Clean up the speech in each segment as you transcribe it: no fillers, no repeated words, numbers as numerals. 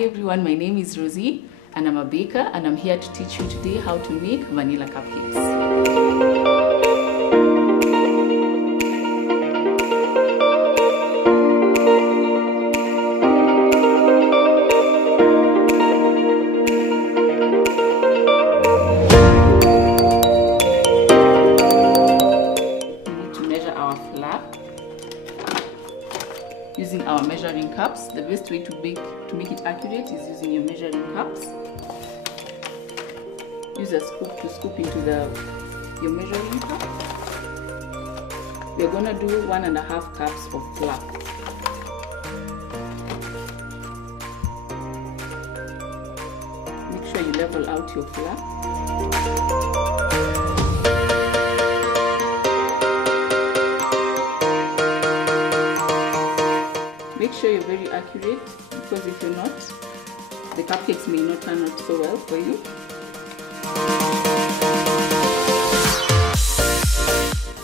Hi everyone, my name is Rosie and I'm a baker and I'm here to teach you today how to make vanilla cupcakes. Using our measuring cups. The best way to make it accurate is using your measuring cups. Use a scoop to scoop into your measuring cup. We're gonna do 1.5 cups of flour. Make sure you level out your flour. Make sure you're very accurate, because if you're not, the cupcakes may not turn out so well for you.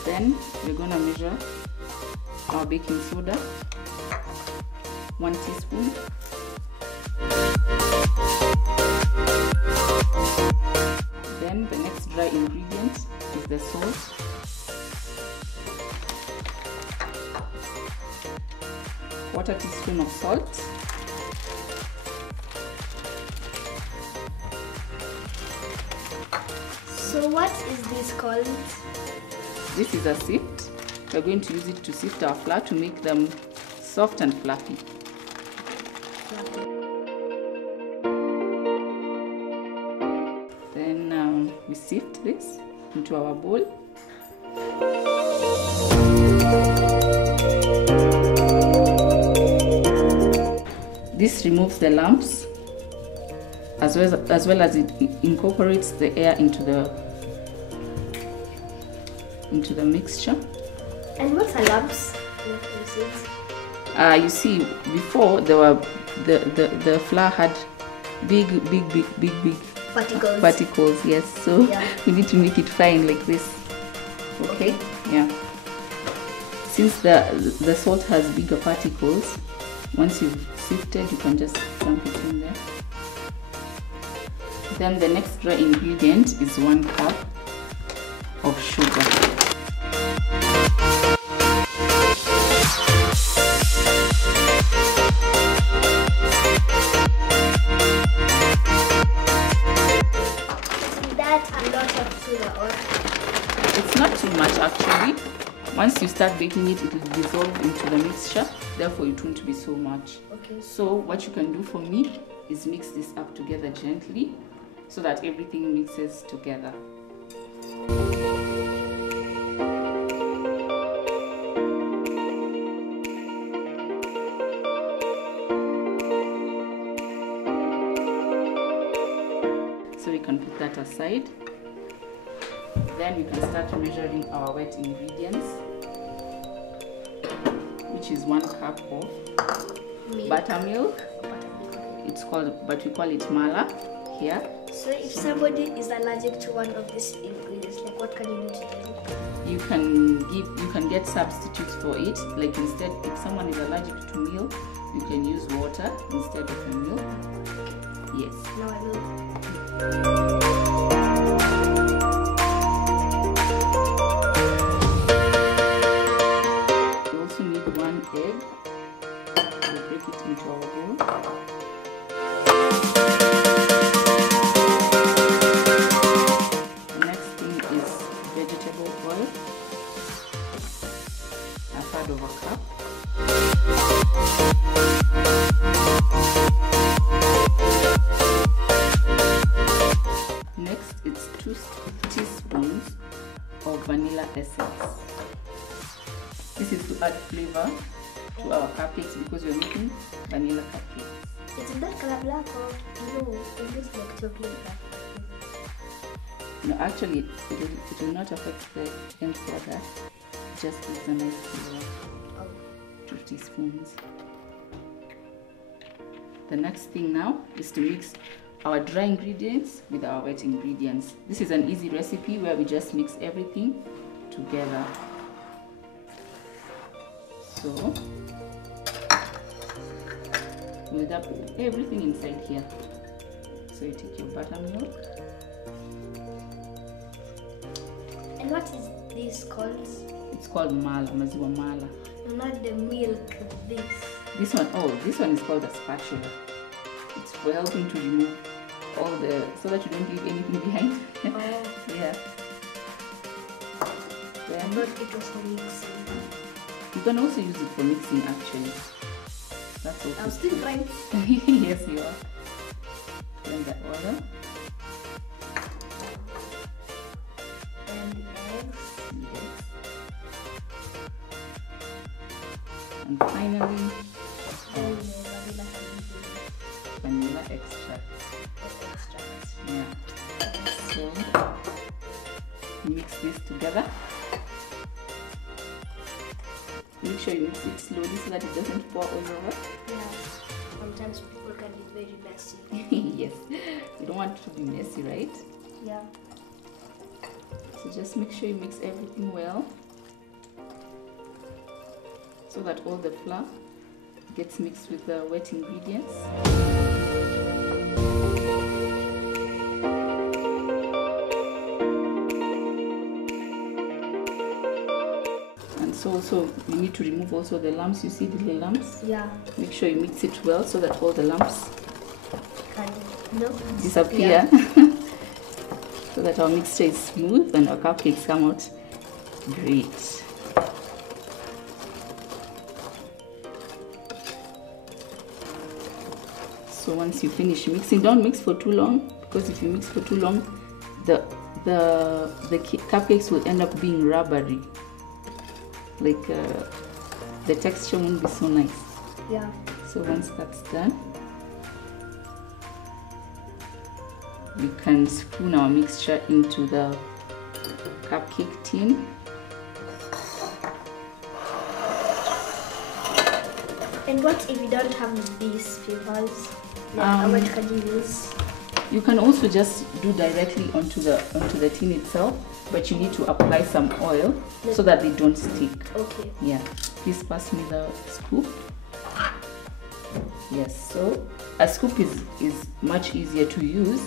Then we're gonna measure our baking soda, 1 teaspoon. Then the next dry ingredient is the salt. Quarter teaspoon of salt. So what is this called? This is a sift. We're going to use it to sift our flour to make them soft and fluffy. Then we sift this into our bowl. This removes the lumps as well as it incorporates the air into the mixture. And what are lumps? You see, before there were the flour had big particles. Yes, so yeah. We need to make it fine like this. Okay, yeah. Since the salt has bigger particles, once you've sifted, you can just dump it in there. Then the next dry ingredient is 1 cup of sugar. Is that a lot of sugar, or? It's not too much actually. Once you start baking it, it will dissolve into the mixture, therefore it won't be so much. Okay. So what you can do for me is mix this up together gently so that everything mixes together. So we can put that aside. Then we can start measuring our wet ingredients, which is 1 cup of buttermilk. It's called, but we call it mala here. So if somebody is allergic to one of these ingredients, like what can you do to them? You can get substitutes for it. Like instead, if someone is allergic to milk, you can use water instead of the milk. Yes. Now I will. Egg. We'll break it into our bowl. The next thing is vegetable oil, 1/3 cup. Next, it's 2 teaspoons of vanilla essence. This is to add flavor to our cupcakes because we're making vanilla cupcakes. Isn't that color black, or no? It looks like chocolate black. No, actually, it will not affect the end product. It just gives a nice flavor. Oh. 2 teaspoons. The next thing now is to mix our dry ingredients with our wet ingredients. This is an easy recipe where we just mix everything together. So fill it up with everything inside here. So you take your buttermilk. And what is this called? It's called mala, maziwa mala. No, not the milk, This one, oh, this one is called a spatula. It's for helping to remove all the, so that you don't leave anything behind. Oh. Yeah. I thought it was for mixing. You can also use it for mixing actually. That's also I'm still trying. Yes, you are. Blend that oil. And the eggs. Yes. And finally, vanilla extract. Yeah. So mix this together. Make sure you mix it slowly so that it doesn't pour all over. Yeah. Sometimes people can be very messy. Yes. You don't want it to be messy, right? Yeah. So just make sure you mix everything well, so that all the flour gets mixed with the wet ingredients. And so also you need to remove also the lumps. You see the little lumps? Yeah. Make sure you mix it well so that all the lumps Can disappear. So that our mixture is smooth and our cupcakes come out great. So once you finish mixing, don't mix for too long, because if you mix for too long, the cupcakes will end up being rubbery. Like the texture won't be so nice. Yeah. So once that's done, we can spoon our mixture into the cupcake tin. And what if you don't have these papers? How much can you use? You can also just do directly onto the tin itself, but you need to apply some oil so that they don't stick. Okay. Yeah. Please pass me the scoop. Yes. So a scoop is much easier to use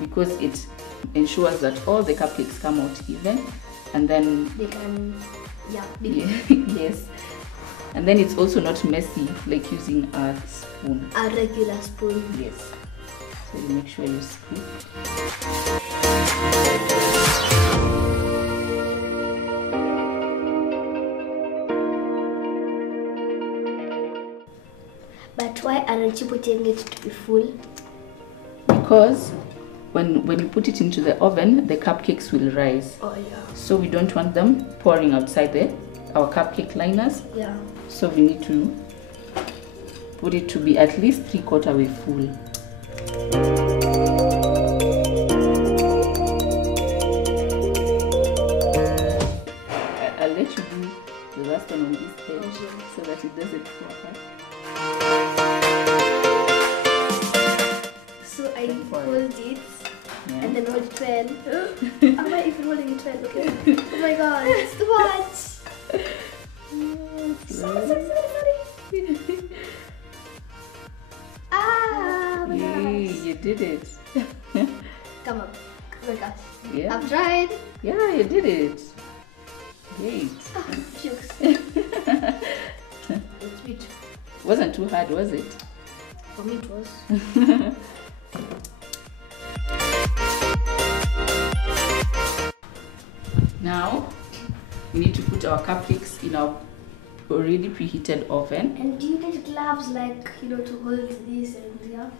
because it ensures that all the cupcakes come out even, and then they can, yes. And then it's also not messy like using a spoon. A regular spoon. Yes. So you make sure you scoop. But why aren't you putting it to be full? Because when you put it into the oven, the cupcakes will rise. Oh yeah. So we don't want them pouring outside our cupcake liners. Yeah. So we need to put it to be at least 3/4 way full. I'll let you do the last one on this edge so that it doesn't fall apart. So I hold it and then hold it well. Am I even holding it well? Okay. Oh my god, it's too much. Sorry. Ah, my gosh. You did it. Come on. Oh my gosh. Yeah. I've tried. Yeah, you did it. Great. Oh, jokes. It's sweet. Wasn't too hard, was it? For me it was. Now, we need to put our cupcakes in our already preheated oven. And do you need gloves, like, to hold this and yeah?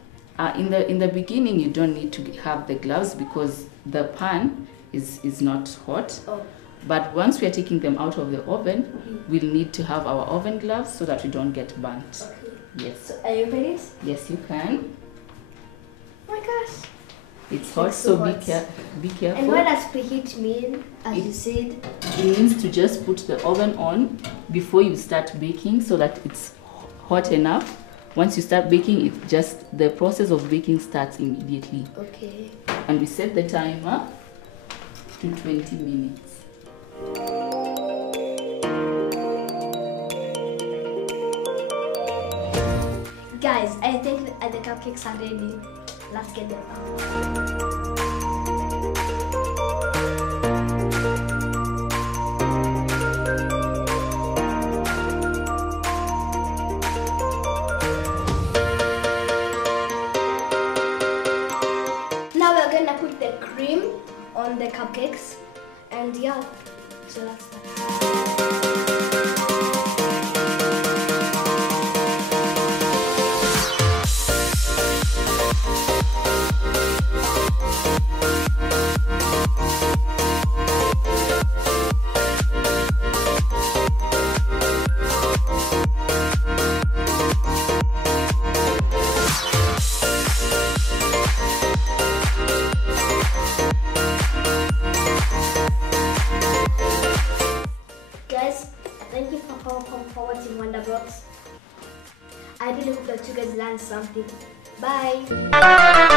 In the beginning, you don't need to have the gloves because the pan is not hot. Oh. But once we are taking them out of the oven, we'll need to have our oven gloves so that we don't get burnt. Okay. Yes. So I open it? Yes, you can. Oh my gosh. It's hot, so be careful. And what does preheat mean, as you said? It means to just put the oven on before you start baking so that it's hot enough. Once you start baking, the process of baking starts immediately. Okay. And we set the timer to 20 minutes. Guys, I think the cupcakes are ready. Let's get them out. Now we're gonna put the cream on the cupcakes, and yeah, so that's that. Guys, thank you for watching Wonderbox. I really hope that you guys learned something. Bye!